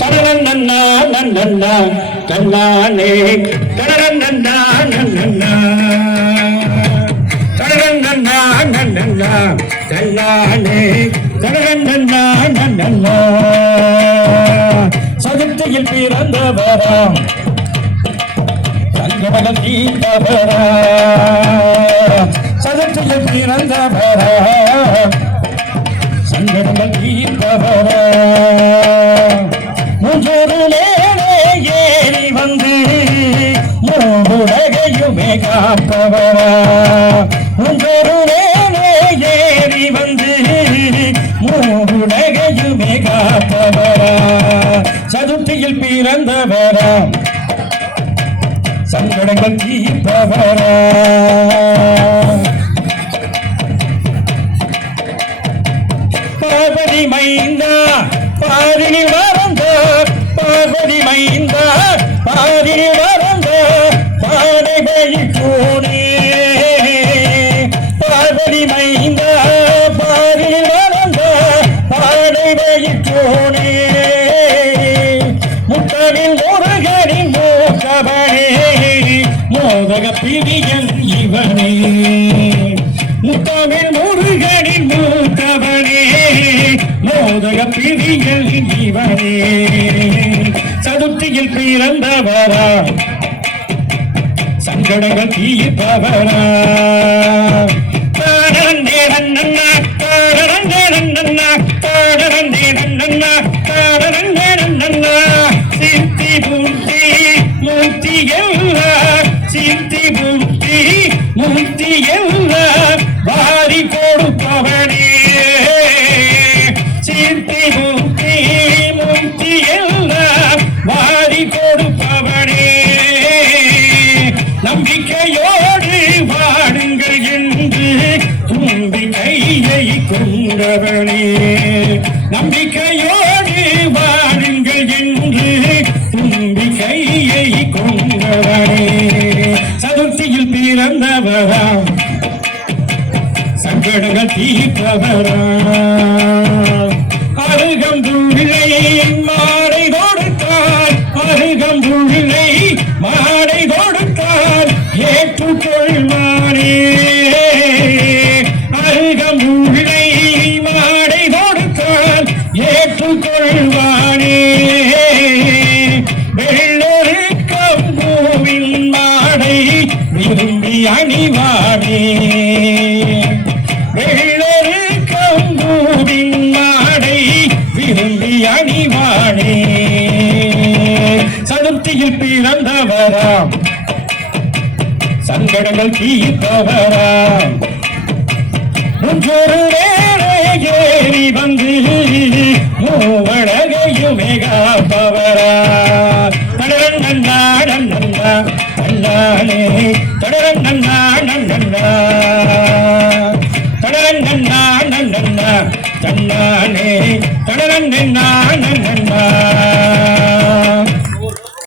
தனநன்னா நன்னன்னா தன்னானே தனநன்னா நன்னன்னா தனநன்னா நன்னன்னா தன்னானே தனநன்னா நன்னன்னா சதுர்த்தியில் பிறந்தவராம் சங்கடங்கள் தீர்ந்தவரா சதுர்த்தியில் பிறந்தவரா சங்கடங்கள் தீர்ந்தவரா முஞ்சொரு மேலே ஏறி வந்து மூவுலகையுமே காப்பவரா முஞ்சொரு மேலே ஏறி வந்து மூவுலகையுமே காப்பவரா சதுர்த்தியில் பிறந்தவரா சங்கடங்கள் தீர்ப்பவரா பார்வதி மைந்தா பாரினி மறந்த பார்வதி மைந்தா பாரினி மறந்த பாடகை போனே பார்வதி மைந்தா பாரினி மறந்த பாடகை போனே முத்தனில் முருகனின் மூக்கவனே மோதக பிரியன் இவனே முத்தமிழ் முருகனின் மூத்தவனே மோதக பிரியன் இவனே சதுர்த்தியில் பிறந்தவரா சங்கடங்கள் தீர்ப்பவரா தாடரந்தே நன்னன்னா தாடரந்தே நன்னன்னா தாடரந்தே நன்னன்னா தாடரந்தே நன்னன்னா சித்தி பூர்த்தி மூர்த்தி எல்லாம் சித்தி பூர்த்தி மூர்த்தி எல்லாம் வாரி கொடுப்பவனே சித்தி பூர்த்தி மூர்த்தி எல்லாம் வாரி கொடுப்பவனே நம்பிக்கையோடு வாடுங்கள் என்று தும்பி கையை கொண்டவனே நம்பிக்கையோடு வாடுங்கள் என்று தும்பி கையை கொண்டவனே சதுர்த்தியில் பிறந்தவரா சங்கடங்கள் தீர்ப்பவரா அருகம்புள்ளை மாடை கொடுத்தார் அருகம்புள்ளை மாடை கொடுத்தார் ஏற்றுக்கொள்வானே அருகம்புள்ளை மாடை கொடுத்தார் ஏற்றுக்கொள்வானே வெள்ளொருக்கம் பூவின் மாடை விரும்பி அணிவானே வெள்ளொருக்கம் பூவின் மாடை விரும்பி அணிவானே சதுர்த்தியில் பிறந்தவரா சங்கடங்கள் தீர்ப்பவரா முஞ்சொரு மேலே ஏறி வந்து மூவழகையுமே காப்பவரா தடரண்ணா நன்னன்னா தன்னானே தடரண்ணா நன்னன்னா தடரண்ணா நன்னன்னா தன்னானே தடரண்ணா நன்னன்னா